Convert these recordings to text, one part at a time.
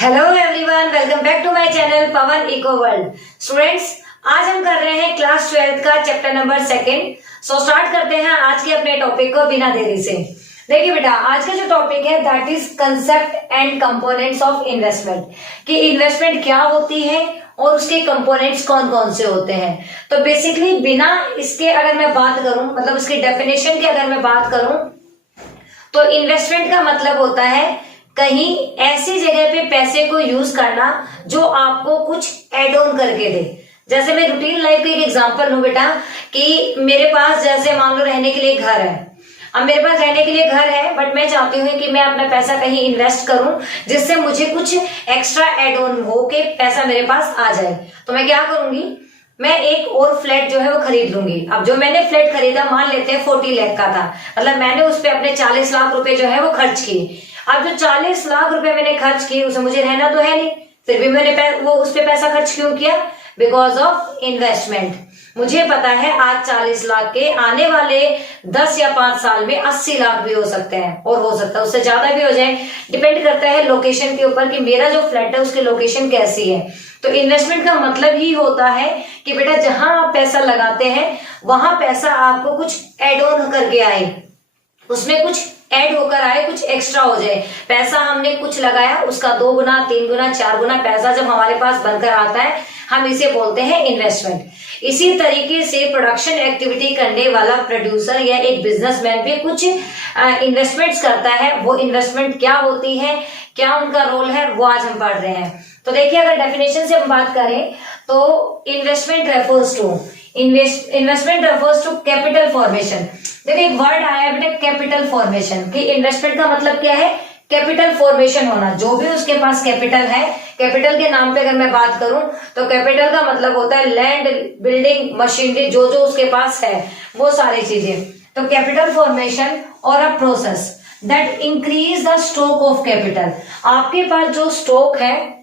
Hello everyone, welcome back to my channel Pawan eco world. Students, आज हम कर रहे हैं क्लास 12 का चैप्टर नंबर 2। सो स्टार्ट करते हैं आज के अपने टॉपिक को बिना देरी से। देखिए बेटा, आज का जो टॉपिक है that is concept and components of investment, कि इन्वेस्टमेंट क्या होती है और उसके कंपोनेंट्स कौन कौन से होते हैं। तो बेसिकली बिना इसके अगर मैं बात करूं, मतलब उसकी डेफिनेशन की अगर मैं बात करूं, तो इन्वेस्टमेंट का मतलब होता है कहीं ऐसी जगह पे पैसे को यूज करना जो आपको कुछ एड ऑन करके दे। जैसे मैं रूटीन लाइफ का एक एग्जांपल लूं बेटा, कि मेरे पास जैसे मान लो रहने के लिए घर है। अब मेरे पास रहने के लिए घर है, बट मैं चाहती हूँ कि मैं अपना पैसा कहीं इन्वेस्ट करूं जिससे मुझे कुछ एक्स्ट्रा एड ऑन हो के पैसा मेरे पास आ जाए। तो मैं क्या करूंगी, मैं एक और फ्लैट जो है वो खरीद लूंगी। अब जो मैंने फ्लैट खरीदा, मान लेते हैं 40 लाख का था, मतलब मैंने उस पर अपने 40 लाख रुपए जो है वो खर्च किए। अब जो 40 लाख रुपए मैंने खर्च किए, उसे मुझे रहना तो है नहीं, फिर भी मैंने वो उस पर पैसा खर्च क्यों किया? Because of investment. मुझे पता है आज 40 लाख के आने वाले 10 या 5 साल में 80 लाख भी हो सकते हैं, और हो सकता है उससे ज्यादा भी हो जाए। डिपेंड करता है लोकेशन के ऊपर कि मेरा जो फ्लैट है उसकी लोकेशन कैसी है। तो इन्वेस्टमेंट का मतलब ही होता है कि बेटा जहां आप पैसा लगाते हैं वहां पैसा आपको कुछ एड ऑन करके आए, उसमें कुछ ऐड होकर आए, कुछ एक्स्ट्रा हो जाए। पैसा हमने कुछ लगाया, उसका 2 गुना 3 गुना 4 गुना पैसा जब हमारे पास बनकर आता है, हम इसे बोलते हैं इन्वेस्टमेंट। इसी तरीके से प्रोडक्शन एक्टिविटी करने वाला प्रोड्यूसर या एक बिजनेसमैन भी कुछ इन्वेस्टमेंट्स करता है। वो इन्वेस्टमेंट क्या होती है, क्या उनका रोल है, वो आज हम पढ़ रहे हैं। तो देखिए, अगर डेफिनेशन से हम बात करें तो investment refers to capital formation. देखिए एक वर्ड आया है बेटा, कैपिटल फॉर्मेशन, कि इन्वेस्टमेंट का मतलब क्या है? कैपिटल फॉर्मेशन होना। जो भी उसके पास कैपिटल है, कैपिटल के नाम पे अगर मैं बात करूं तो कैपिटल का मतलब होता है लैंड, बिल्डिंग, मशीनरी, जो जो उसके पास है वो सारी चीजें। तो कैपिटल फॉर्मेशन और a process that increase the stock of capital. आपके पास जो स्टॉक है,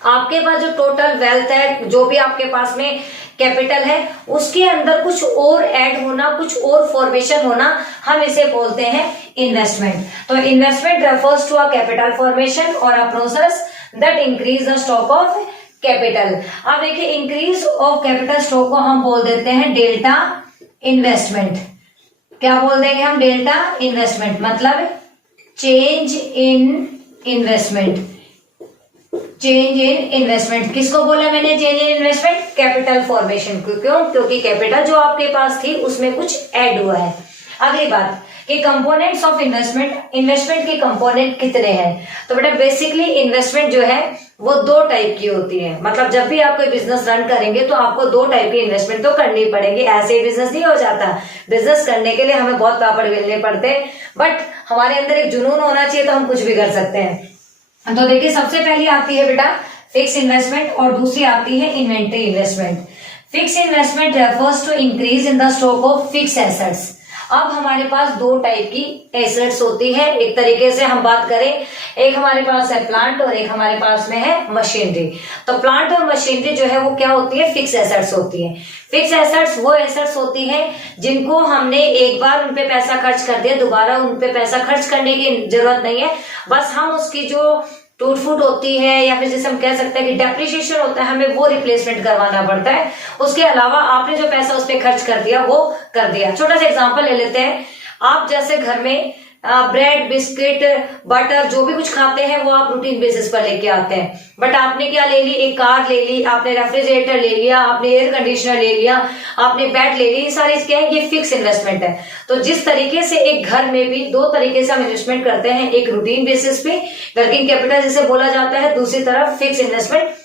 आपके पास जो टोटल वेल्थ है, जो भी आपके पास में कैपिटल है, उसके अंदर कुछ और ऐड होना, कुछ और फॉर्मेशन होना, हम इसे बोलते हैं इन्वेस्टमेंट। तो investment refers to a capital formation और a process that increase the stock of capital. अब देखिए, इंक्रीज ऑफ कैपिटल स्टॉक को हम बोल देते हैं डेल्टा इन्वेस्टमेंट। क्या बोल देंगे हम? डेल्टा इन्वेस्टमेंट, मतलब change in investment. Change in investment किसको बोला मैंने? Change in investment, capital formation को। क्यों? क्योंकि कैपिटल जो आपके पास थी उसमें कुछ ऐड हुआ है। अगली बात कि कंपोनेंट्स ऑफ इन्वेस्टमेंट, इन्वेस्टमेंट के कंपोनेंट कितने हैं? तो बेटा बेसिकली इन्वेस्टमेंट जो है वो 2 टाइप की होती है। मतलब जब भी आप कोई बिजनेस रन करेंगे तो आपको 2 टाइप की इन्वेस्टमेंट तो करनी पड़ेगी। ऐसे ही बिजनेस नहीं हो जाता। बिजनेस करने के लिए हमें बहुत पापड़ बेलने पड़ते हैं, बट हमारे अंदर एक जुनून होना चाहिए, तो हम कुछ भी कर सकते हैं। तो देखिए, सबसे पहली आती है बेटा फिक्स इन्वेस्टमेंट और दूसरी आती है inventory investment. Fix investment refers to increase in the stock of fix assets. अब हमारे पास 2 टाइप की एसेट्स होती है। एक तरीके से हम बात करें, एक हमारे पास है प्लांट और एक हमारे पास में है मशीनरी। तो प्लांट और मशीनरी जो है वो क्या होती है? फिक्स एसेट्स होती है। फिक्स एसेट्स वो एसेट्स होती है जिनको हमने एक बार उन पे पैसा खर्च कर दिया, दोबारा उन पे पैसा खर्च करने की जरूरत नहीं है। बस हम उसकी जो टूट फूट होती है, या फिर जैसे हम कह सकते हैं कि डेप्रिसिएशन होता है, हमें वो रिप्लेसमेंट करवाना पड़ता है। उसके अलावा आपने जो पैसा उस पर खर्च कर दिया वो कर दिया। छोटा सा एग्जांपल ले लेते हैं। आप जैसे घर में ब्रेड, बिस्किट, बटर जो भी कुछ खाते हैं वो आप रूटीन बेसिस पर लेके आते हैं। बट आपने क्या ले ली? एक कार ले ली, आपने रेफ्रिजरेटर ले लिया, आपने एयर कंडीशनर ले लिया, आपने बेड ले ली। ये सारे क्या है? ये फिक्स इन्वेस्टमेंट है। तो जिस तरीके से एक घर में भी 2 तरीके से हम इन्वेस्टमेंट करते हैं, एक रूटीन बेसिस पे वर्किंग कैपिटल जिसे बोला जाता है, दूसरी तरफ फिक्स इन्वेस्टमेंट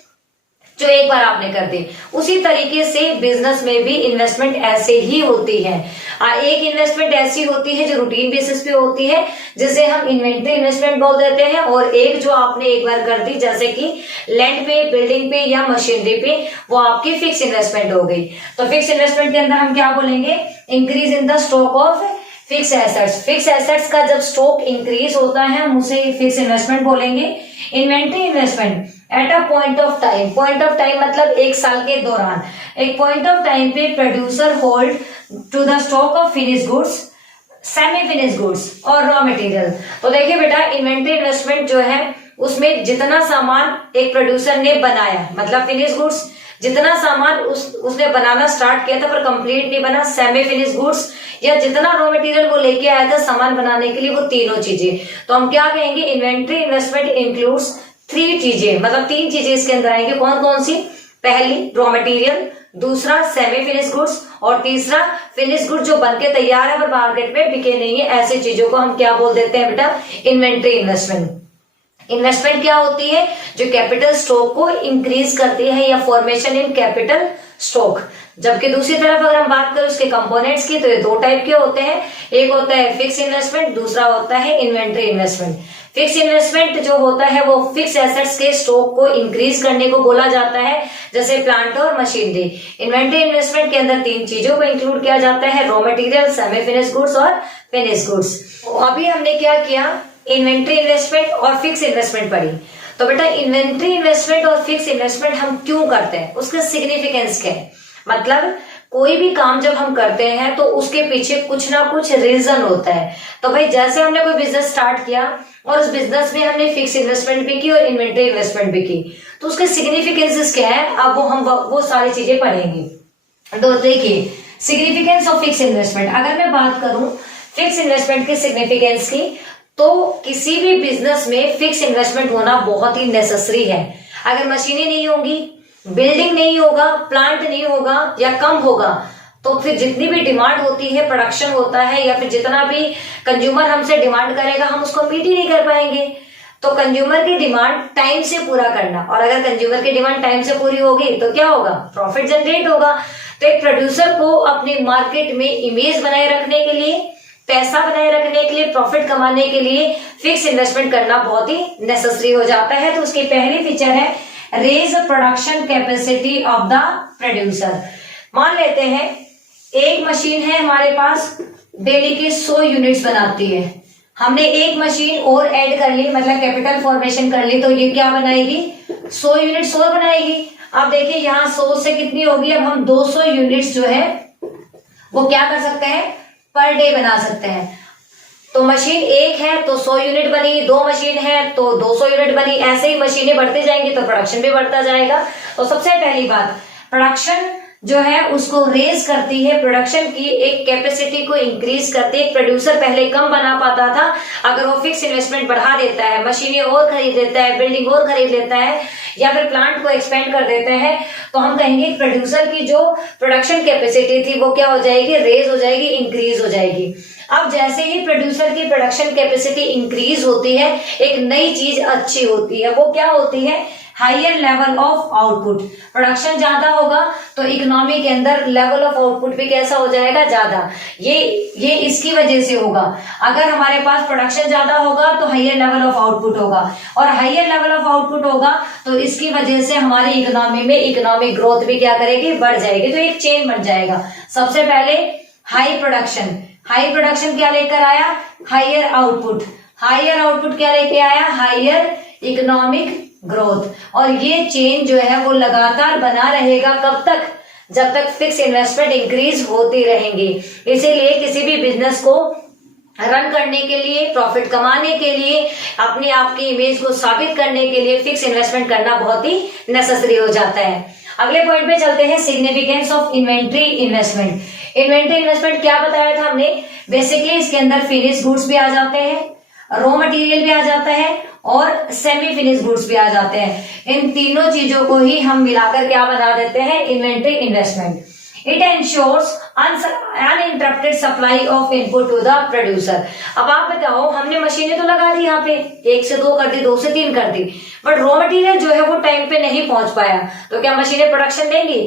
जो एक बार आपने कर दी। उसी तरीके से बिजनेस में भी इन्वेस्टमेंट ऐसे ही होती है। एक इन्वेस्टमेंट ऐसी होती है जो रूटीन बेसिस पे होती है, जिसे हम इन्वेंटरी इन्वेस्टमेंट बोल देते हैं, और एक जो आपने एक बार कर दी, जैसे कि लैंड पे, बिल्डिंग पे या मशीनरी पे, वो आपकी फिक्स इन्वेस्टमेंट हो गई। तो फिक्स इन्वेस्टमेंट के अंदर हम क्या बोलेंगे? Increase in the stock of fix assets. Fix assets का जब स्टॉक इंक्रीज होता है हम उसे फिक्स इन्वेस्टमेंट बोलेंगे। Inventory investment at a point of time. Point of time मतलब 1 साल के दौरान, एक पॉइंट ऑफ टाइम पे producer hold to the stock of finish goods, semi finish goods और रॉ मटेरियल। तो देखिए बेटा, इन्वेंटरी इन्वेस्टमेंट जो है उसमें जितना सामान एक प्रोड्यूसर ने बनाया, मतलब फिनिश गुड्स, जितना सामान उसने बनाना स्टार्ट किया था पर कंप्लीट नहीं बना, सेमी फिनिश गुड्स, या जितना रॉ मटेरियल वो लेके आया था सामान बनाने के लिए, वो तीनों चीजें। तो हम क्या कहेंगे, इन्वेंट्री इन्वेस्टमेंट इंक्लूड्स 3 चीजें, मतलब 3 चीजें इसके अंदर आएंगी। कौन कौन सी? पहली रॉ मटेरियल, दूसरा सेमी फिनिश गुड्स, और तीसरा फिनिश गुड जो बनके तैयार है पर मार्केट में बिके नहीं है, ऐसी चीजों को हम क्या बोल देते हैं बेटा? Inventory investment. इन्वेस्टमेंट क्या होती है? जो कैपिटल स्टॉक को इंक्रीज करती है, या फॉर्मेशन इन कैपिटल स्टॉक। जबकि दूसरी तरफ अगर हम बात करें उसके कंपोनेंट्स की, तो ये 2 टाइप के होते हैं, एक होता है फिक्स इन्वेस्टमेंट, दूसरा होता है इन्वेंट्री इन्वेस्टमेंट। फिक्स इन्वेस्टमेंट जो होता है वो फिक्स एसेट्स के स्टॉक को इंक्रीज करने को बोला जाता है, जैसे प्लांट और मशीनरी। इन्वेंट्री इन्वेस्टमेंट के अंदर 3 चीजों को इंक्लूड किया जाता है, raw material, semi finish goods और फिनिश गुड्स। अभी हमने क्या किया, इन्वेंट्री इन्वेस्टमेंट और फिक्स इन्वेस्टमेंट पढ़ी। तो बेटा इन्वेंट्री इन्वेस्टमेंट और फिक्स इन्वेस्टमेंट हम क्यों करते हैं, उसका सिग्निफिकेंस क्या है? मतलब कोई भी काम जब हम करते हैं तो उसके पीछे कुछ ना कुछ रीजन होता है। तो भाई जैसे हमने कोई बिजनेस स्टार्ट किया और उस बिजनेस में हमने फिक्स इन्वेस्टमेंट भी की और इन्वेंट्री इन्वेस्टमेंट भी की, तो उसके सिग्निफिकेंसेस क्या है, अब वो सारी चीजें पढ़ेंगे। तो देखिए सिग्निफिकेंस ऑफ फिक्स इन्वेस्टमेंट, अगर मैं बात करूं फिक्स इन्वेस्टमेंट के सिग्निफिकेंस की, तो किसी भी बिजनेस में फिक्स इन्वेस्टमेंट होना बहुत ही नेसेसरी है। अगर मशीनें नहीं होंगी, बिल्डिंग नहीं होगा, प्लांट नहीं होगा या कम होगा, तो फिर जितनी भी डिमांड होती है, प्रोडक्शन होता है, या फिर जितना भी कंज्यूमर हमसे डिमांड करेगा हम उसको मीट ही नहीं कर पाएंगे। तो कंज्यूमर की डिमांड टाइम से पूरा करना, और अगर कंज्यूमर की डिमांड टाइम से पूरी होगी तो क्या होगा, प्रॉफिट जनरेट होगा। तो एक प्रोड्यूसर को अपनी मार्केट में इमेज बनाए रखने के लिए, पैसा बनाए रखने के लिए, प्रॉफिट कमाने के लिए फिक्स इन्वेस्टमेंट करना बहुत ही नेसेसरी हो जाता है। तो उसकी पहली फीचर है raise production capacity of the producer. मान लेते हैं एक मशीन है हमारे पास, डेली के 100 यूनिट्स बनाती है, हमने एक मशीन और ऐड कर ली, मतलब कैपिटल फॉर्मेशन कर ली, तो ये क्या बनाएगी, 100 यूनिट्स और बनाएगी। अब देखिए यहाँ 100 से कितनी होगी, अब हम 200 यूनिट्स जो है वो क्या कर सकते हैं, पर डे बना सकते हैं। तो मशीन एक है तो 100 यूनिट बनी, 2 मशीन है तो 200 यूनिट बनी, ऐसे ही मशीनें बढ़ती जाएंगी तो प्रोडक्शन भी बढ़ता जाएगा। तो सबसे पहली बात, प्रोडक्शन जो है उसको रेज करती है, प्रोडक्शन की एक कैपेसिटी को इंक्रीज करती है। प्रोड्यूसर पहले कम बना पाता था, अगर वो फिक्स इन्वेस्टमेंट बढ़ा देता है, मशीनें और खरीद लेता है, बिल्डिंग और खरीद लेता है, या फिर प्लांट को एक्सपेंड कर देते हैं, तो हम कहेंगे प्रोड्यूसर की जो प्रोडक्शन कैपेसिटी थी वो क्या हो जाएगी, रेज हो जाएगी, इंक्रीज हो जाएगी। अब जैसे ही प्रोड्यूसर की प्रोडक्शन कैपेसिटी इंक्रीज होती है, एक नई चीज अच्छी होती है, वो क्या होती है, higher level of output. Production ज्यादा होगा तो इकोनॉमी के अंदर लेवल ऑफ आउटपुट भी कैसा हो जाएगा, ज्यादा। ये इसकी वजह से होगा, अगर हमारे पास प्रोडक्शन ज्यादा होगा तो हायर लेवल ऑफ आउटपुट होगा, और हायर लेवल ऑफ आउटपुट होगा तो इसकी वजह से हमारी इकोनॉमी में इकोनॉमिक ग्रोथ भी क्या करेगी, बढ़ जाएगी। तो एक चेन बन जाएगा। सबसे पहले हाई प्रोडक्शन, हाई प्रोडक्शन क्या लेकर आया, हायर आउटपुट, हायर आउटपुट क्या लेके आया, हायर इकोनॉमिक ग्रोथ। और ये चेन जो है वो लगातार बना रहेगा, कब तक, जब तक फिक्स इन्वेस्टमेंट इंक्रीज होती रहेंगी। इसीलिए किसी भी बिजनेस को रन करने के लिए, प्रॉफिट कमाने के लिए, अपने आप की इमेज को साबित करने के लिए फिक्स इन्वेस्टमेंट करना बहुत ही नेसेसरी हो जाता है। अगले पॉइंट पे चलते हैं, significance of inventory investment. Inventory investment क्या बताया था हमने, बेसिकली इसके अंदर फिनिश गुड्स भी आ जाते हैं, रॉ मटेरियल भी आ जाता है और सेमी फिनिश गुड्स भी आ जाते हैं। इन तीनों चीजों को ही हम मिलाकर क्या बना देते हैं, inventory investment. It ensures uninterrupted supply of input to the producer. अब आप बताओ, हमने मशीनें तो लगा दी, यहाँ पे 1 से 2 कर दी, 2 से 3 कर दी, बट रॉ मटेरियल जो है वो टाइम पे नहीं पहुंच पाया, तो क्या मशीनें प्रोडक्शन देंगी?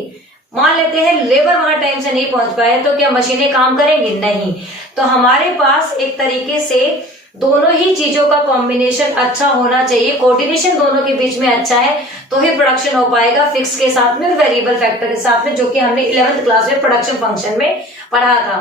मान लेते हैं लेबर वहां टाइम से नहीं पहुंच पाए, तो क्या मशीनें काम करेंगी? नहीं। तो हमारे पास एक तरीके से दोनों ही चीजों का कॉम्बिनेशन अच्छा होना चाहिए, कोऑर्डिनेशन दोनों के बीच में अच्छा है, तो ही प्रोडक्शन हो पाएगा, फिक्स के साथ में, वेरिएबल फैक्टर के साथ में, जो कि हमने 11th क्लास में प्रोडक्शन फंक्शन में पढ़ा था।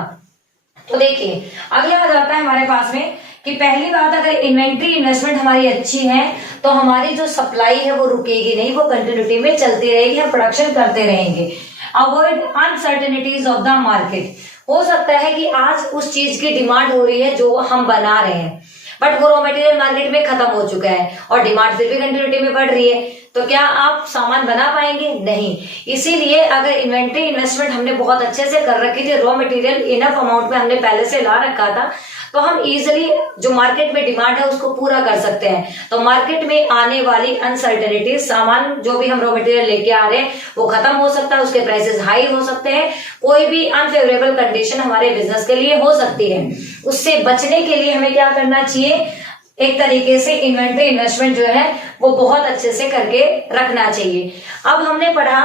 तो देखिए अगला आ जाता है हमारे पास में कि पहली बात, अगर इन्वेंट्री इन्वेस्टमेंट हमारी अच्छी है तो हमारी जो सप्लाई है वो रुकेगी नहीं, वो कंटिन्यूटी में चलती रहेगी, हम प्रोडक्शन करते रहेंगे। Avoid uncertainties of the market. हो सकता है कि आज उस चीज की डिमांड हो रही है जो हम बना रहे हैं, बट वो रॉ मटेरियल मार्केट में खत्म हो चुका है और डिमांड फिर भी कंटिन्यूटी में बढ़ रही है, तो क्या आप सामान बना पाएंगे? नहीं। इसीलिए अगर इन्वेंट्री इन्वेस्टमेंट हमने बहुत अच्छे से कर रखी थी, रॉ मटेरियल इनफ अमाउंट में हमने पहले से ला रखा था, तो हम इजिली जो मार्केट में डिमांड है उसको पूरा कर सकते हैं। तो मार्केट में आने वाली अनसर्टेनिटी, सामान जो भी हम रॉ मटेरियल लेके आ रहे हैं वो खत्म हो सकता है, उसके प्राइसेस हाई हो सकते हैं, कोई भी अनफेवरेबल कंडीशन हमारे बिजनेस के लिए हो सकती है। उससे बचने के लिए हमें क्या करना चाहिए? एक तरीके से इन्वेंट्री इन्वेस्टमेंट जो है वो बहुत अच्छे से करके रखना चाहिए। अब हमने पढ़ा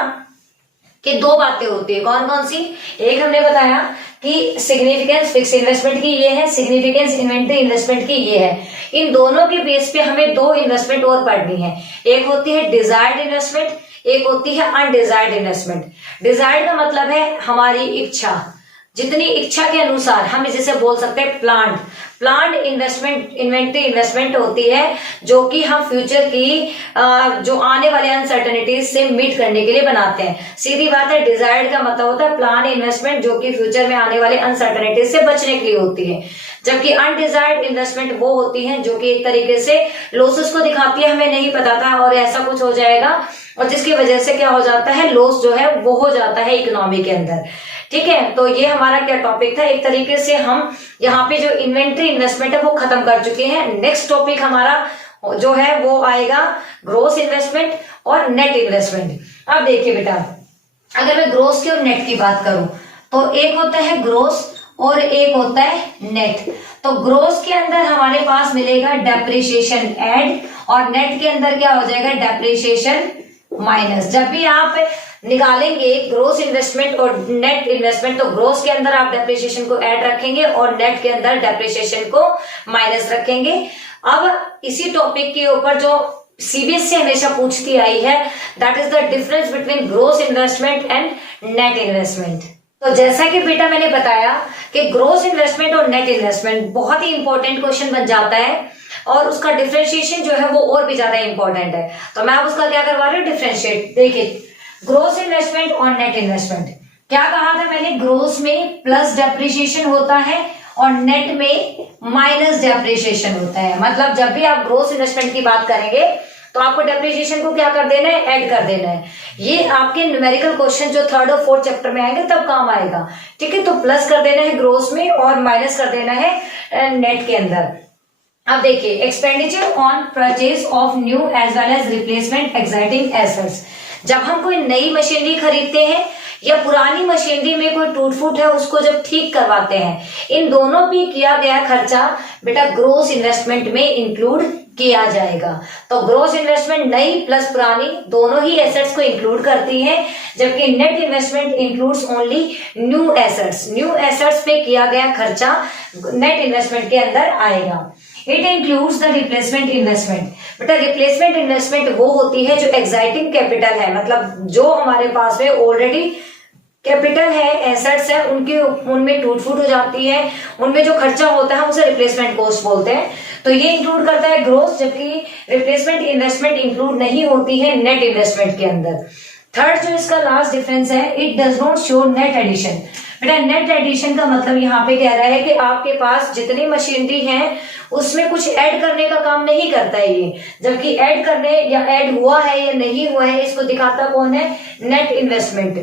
कि दो बातें होती है, कौन कौन सी? एक हमने बताया कि सिग्निफिकेंस फिक्स इन्वेस्टमेंट की ये है, सिग्निफिकेंस इन्वेंट्री इन्वेस्टमेंट की ये है। इन दोनों के बेस पे हमें दो इन्वेस्टमेंट और पढ़नी है, एक होती है डिजायर्ड इन्वेस्टमेंट, एक होती है अनडिजायर्ड इन्वेस्टमेंट। डिजायर्ड का मतलब है हमारी इच्छा, जितनी इच्छा के अनुसार हम जिसे बोल सकते हैं प्लांट इन्वेस्टमेंट, इन्वेंट्री इन्वेस्टमेंट होती है जो कि हम फ्यूचर की जो आने वाले अनसर्टेनिटीज से मीट करने के लिए बनाते हैं। सीधी बात है, डिजायर्ड का मतलब होता है प्लान इन्वेस्टमेंट जो कि फ्यूचर में आने वाले अनसर्टेनिटीज से बचने के लिए होती है, जबकि अनडिजायर्ड इन्वेस्टमेंट वो होती है जो कि एक तरीके से लॉसेस को दिखाती है, हमें नहीं पता था और ऐसा कुछ हो जाएगा, और जिसकी वजह से क्या हो जाता है, लॉस जो है वो हो जाता है इकोनॉमी के अंदर। ठीक है, तो ये हमारा क्या टॉपिक था, एक तरीके से हम यहाँ पे जो इन्वेंट्री इन्वेस्टमेंट है वो खत्म कर चुके हैं। नेक्स्ट टॉपिक हमारा जो है वो आएगा ग्रोस इन्वेस्टमेंट और नेट इन्वेस्टमेंट। अब देखिए बेटा, अगर मैं ग्रोस की और नेट की बात करूं तो एक होता है ग्रोस और एक होता है नेट। तो ग्रोस के अंदर हमारे पास मिलेगा डेप्रिसिएशन ऐड और नेट के अंदर क्या हो जाएगा, डेप्रिसिएशन माइनस। जब भी आप निकालेंगे ग्रोस इन्वेस्टमेंट और नेट इन्वेस्टमेंट, तो ग्रोस के अंदर आप डेप्रिसिएशन को ऐड रखेंगे और नेट के अंदर डेप्रिसिएशन को माइनस रखेंगे। अब इसी टॉपिक के ऊपर जो सीबीएसई हमेशा पूछती आई है, that is the difference between gross investment and net investment. तो जैसा कि बेटा मैंने बताया कि ग्रोस इन्वेस्टमेंट और नेट इन्वेस्टमेंट बहुत ही इंपॉर्टेंट क्वेश्चन बन जाता है और उसका डिफरेंशिएशन जो है वो और भी ज्यादा इंपॉर्टेंट है। तो मैं अब उसका क्या करवा रही हूँ, डिफरेंशिएट। देखिए, ग्रोस इन्वेस्टमेंट और नेट इन्वेस्टमेंट, क्या कहा था मैंने, ग्रोस में प्लस डेप्रिसिएशन होता है और नेट में माइनस डेप्रिसिएशन होता है। मतलब जब भी आप ग्रोस इन्वेस्टमेंट की बात करेंगे तो आपको डेप्रिसिएशन को क्या कर देना है, ऐड कर देना है। ये आपके न्यूमेरिकल क्वेश्चन जो 3rd और 4th चैप्टर में आएंगे तब काम आएगा। ठीक है, तो प्लस कर देना है ग्रोस में और माइनस कर देना है नेट के अंदर। अब देखिए, expenditure on purchase of new as well as replacement exciting assets. जब हम कोई नई मशीनरी खरीदते हैं या पुरानी मशीनरी में कोई टूट फूट है उसको जब ठीक करवाते हैं, इन दोनों पे किया गया खर्चा बेटा ग्रोस इन्वेस्टमेंट में इंक्लूड किया जाएगा। तो ग्रोस इन्वेस्टमेंट नई प्लस पुरानी दोनों ही एसेट्स को इंक्लूड करती है, जबकि net investment includes only new assets. New assets पे किया गया खर्चा नेट इन्वेस्टमेंट के अंदर आएगा। It includes the replacement investment. बेटा रिप्लेसमेंट इन्वेस्टमेंट वो होती है जो एक्साइटिंग कैपिटल है, मतलब जो हमारे पास में ऑलरेडी कैपिटल है, एसेट्स है, उनमें टूट फूट हो जाती है, उनमें जो खर्चा होता है हम उसे रिप्लेसमेंट कॉस्ट बोलते हैं। तो ये इंक्लूड करता है ग्रोस, जबकि रिप्लेसमेंट इन्वेस्टमेंट इंक्लूड नहीं होती है नेट इन्वेस्टमेंट के अंदर। थर्ड जो इसका लास्ट डिफरेंस है, it does not show net addition. बेटा नेट एडिशन का मतलब यहाँ पे कह रहा है कि आपके पास जितनी मशीनरी है उसमें कुछ ऐड करने का काम नहीं करता है ये, जबकि ऐड करने या ऐड हुआ है या नहीं हुआ है इसको दिखाता कौन है, नेट इन्वेस्टमेंट।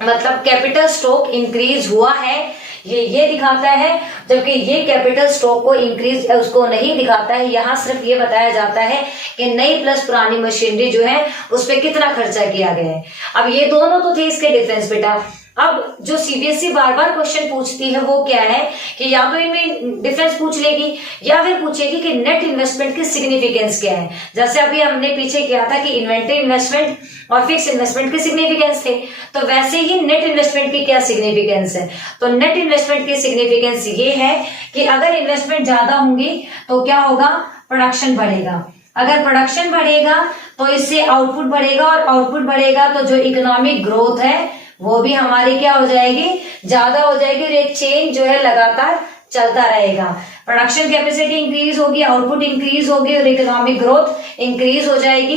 मतलब कैपिटल स्टॉक इंक्रीज हुआ है ये दिखाता है, जबकि ये कैपिटल स्टॉक को इंक्रीज उसको नहीं दिखाता है। यहाँ सिर्फ ये बताया जाता है कि नई प्लस पुरानी मशीनरी जो है उस पर कितना खर्चा किया गया है। अब ये दोनों तो थे इसके डिफरेंस बेटा। अब जो सीबीएसई बार बार क्वेश्चन पूछती है वो क्या है कि या तो इनमें डिफरेंस पूछ लेगी या फिर पूछेगी कि नेट इन्वेस्टमेंट की सिग्निफिकेंस क्या है। जैसे अभी हमने पीछे किया था कि इन्वेंट्री इन्वेस्टमेंट और फिक्स इन्वेस्टमेंट की सिग्निफिकेंस थे, तो वैसे ही नेट इन्वेस्टमेंट की क्या सिग्निफिकेंस है। तो नेट इन्वेस्टमेंट की सिग्निफिकेंस ये है कि अगर इन्वेस्टमेंट ज्यादा होंगी तो क्या होगा, प्रोडक्शन बढ़ेगा। अगर प्रोडक्शन बढ़ेगा तो इससे आउटपुट बढ़ेगा और आउटपुट बढ़ेगा तो जो इकोनॉमिक ग्रोथ है वो भी हमारी क्या हो जाएगी, ज्यादा हो जाएगी। और एक चेन जो है लगातार चलता रहेगा। प्रोडक्शन कैपेसिटी इंक्रीज होगी, आउटपुट इंक्रीज होगी और इकोनॉमिक ग्रोथ इंक्रीज हो जाएगी।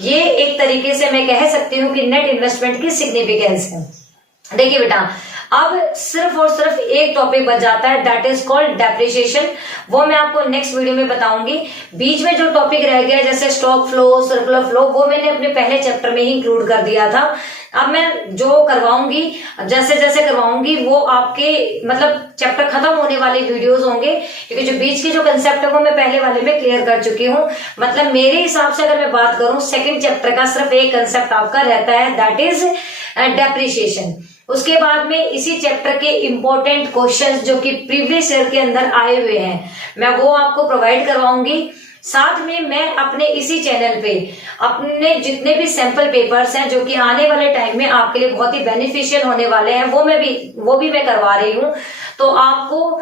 ये एक तरीके से मैं कह सकती हूँ कि नेट इन्वेस्टमेंट की सिग्निफिकेंस है। देखिए बेटा, अब सिर्फ और सिर्फ एक टॉपिक बच जाता है, दैट इज कॉल्ड डेप्रिसिएशन। वो मैं आपको नेक्स्ट वीडियो में बताऊंगी। बीच में जो टॉपिक रह गया जैसे स्टॉक फ्लो, सर्कुलर फ्लो, वो मैंने अपने पहले चैप्टर में ही इंक्लूड कर दिया था। अब मैं जो करवाऊंगी, जैसे जैसे करवाऊंगी, वो आपके मतलब चैप्टर खत्म होने वाले वीडियोस होंगे, क्योंकि जो बीच के जो कंसेप्ट है वो मैं पहले वाले में क्लियर कर चुकी हूँ। मतलब मेरे हिसाब से अगर मैं बात करूं, सेकंड चैप्टर का सिर्फ एक कंसेप्ट आपका रहता है, दैट इज डेप्रिसिएशन। उसके बाद में इसी चैप्टर के इंपॉर्टेंट क्वेश्चंस जो कि प्रीवियस ईयर के अंदर आए हुए हैं, मैं वो आपको प्रोवाइड करवाऊंगी। साथ में मैं अपने इसी चैनल पे अपने जितने भी सैंपल पेपर्स हैं जो कि आने वाले टाइम में आपके लिए बहुत ही बेनिफिशियल होने वाले हैं, वो भी मैं करवा रही हूँ। तो आपको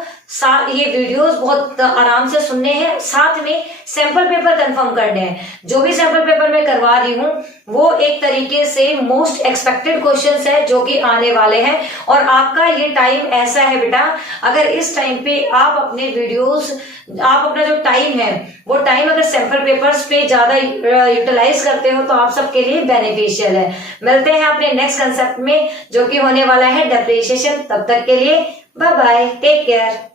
ये वीडियोस बहुत आराम से सुनने हैं, साथ में सैंपल पेपर कंफर्म करने हैं। जो भी सैंपल पेपर मैं करवा रही हूँ वो एक तरीके से मोस्ट एक्सपेक्टेड क्वेश्चंस है जो कि आने वाले हैं। और आपका ये टाइम ऐसा है बेटा, अगर इस टाइम पे आप अपने वीडियोस, आप अपना जो टाइम है वो टाइम अगर सैंपल पेपर्स पे ज्यादा यूटिलाइज करते हो तो आप सबके लिए बेनिफिशियल है। मिलते हैं अपने नेक्स्ट कंसेप्ट में जो कि होने वाला है डेप्रिसिएशन। तब तक के लिए बाय बाय, टेक केयर।